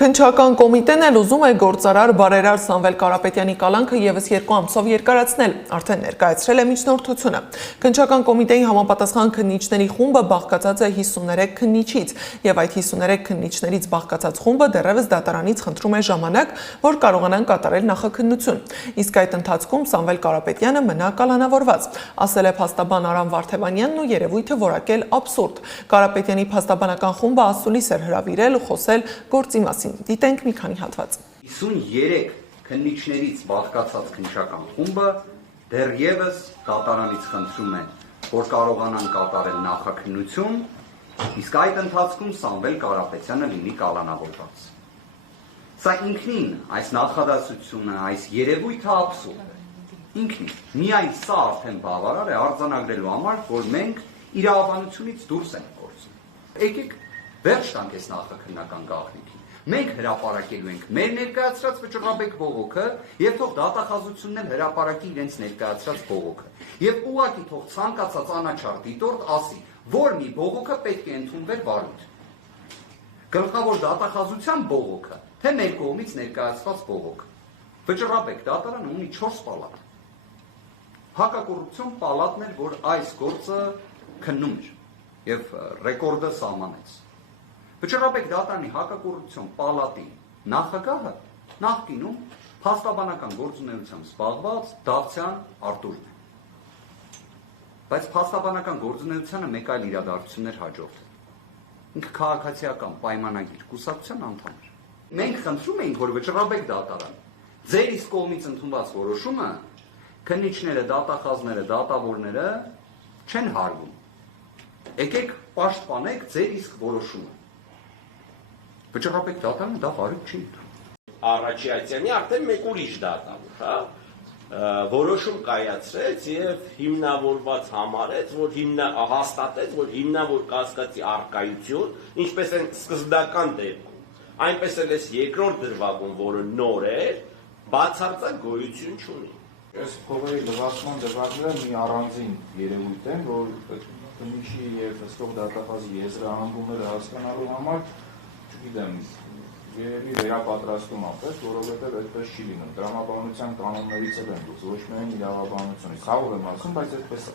Քննչական կոմիտեն էլ ուզում է գործարար բարերար Սամվել Կարապետյանի կալանքը եւս 2 ամսով երկարացնել, արդեն ներկայացրել է միջնորդությունը։ Քննչական կոմիտեի համապատասխան քննիչների խումբը բաղկացած է 53 քննիչից, եւ այդ 53 քննիչներից բաղկացած խումբը դեռևս դատարանից խնդրում է ժամանակ, որ կարողանան կատարել նախաքննություն։ Իսկ այդ ընթացքում Սամվել Կարապետյանը մնա կալանավորված, ասել է փաստաբան Արամ Վարդևանյանն ու երևույթը որակել աբսուրդ։ Կարապետյանի փաստաբանական խումբը ասուլիս էր հրավիրել ու խոսել գործի մասին։ Դիտենք մի քանի հատված։ 53 քննիչներից բաղկացած քննչական խումբը դեռևս դատարանից խնդրում է, որ կարողանան կատարել նախաքննություն, իսկ այդ ընթացքում Սամվել Կարապետյանը լինի կալանավորված։ Սա ինքնին այս նախադասությունը, այս երևույթը աբսուրդ է։ Ինքնին միայն սա արդեն բավարար է արձանագրելու համար, որ մենք իրավաբանությունից դուրս ենք գործում։ Եկեք վերջ տանք այս նախաքննական գաղտնիքին։ Մենք հրապարակելու ենք մեր ներկայացրած վճռաբեկ բողոքը եւ թող դատախազությունն էլ հրապարակի իրենց ներկայացրած բողոքը։ Եվ ուղղակի թող ցանկացած անաչառ դիտորդ ասի, որ մի բողոքը պետք է ընդունվեր վարույթ։ Գլխավոր դատախազության բողոքը, թե մեր կողմից ներկայացված բողոքը։ Վճռաբեկ դատարանը ունի 4 պալատ։ Հակակոռուպցիոն պալատն էր, որ այս գործը քննում էր եւ ռեկորդը սահմանեց։ Վճռաբեկ դատարանի հակակոռուպցիոն պալատի նախագահը նախկինում փաստաբանական գործունեությամբ զբաղված Դավթյան Արտուրն է։ Բայց փաստաբանական գործունեությանը մեկ այլ իրադարձություններ հաջորդել։ Ինքը քաղաքացիական պայմանագիր կուսակցության անդամ էր։ Մենք խնդրում էինք, որ վճռաբեկ դատարան ձեր իսկ կողմից ընդունված որոշումը քննիչները, դատախազները, դատավորները չեն հարգում։ Եկեք պաշտպանեք ձեր իսկ որոշումը։ Վճռաբեկ դատարանը դա վարույթ չի ընդունում։ Առաջիացյանի արդեն մեկ ուրիշ դատավոր, հա, որոշում կայացրեց եւ հիմնավորված համարեց, որ հաստատեց, որ հիմնավոր կասկածի առկայություն, ինչպես են սկզբնական դեպքում, այնպես էլ էս երկրորդ դրվագում, որը նոր էր, բացարձակ գոյություն չունի։ Այս փողերի լվացման դեպքերը մի առանձին երևույթ են, որ քննիչի եւ հսկող դատախազի եզրահանգումները հասկանալու համար, չգիտեմ, երևի վերապատրաստում ապրես, որովհետեւ այդպես չի լինում։ Տրամաբանության կանոններից էլ են դուրս, ոչ միայն իրավաբանությունից։ Խաղով եմ ասում, բայց այդպես է։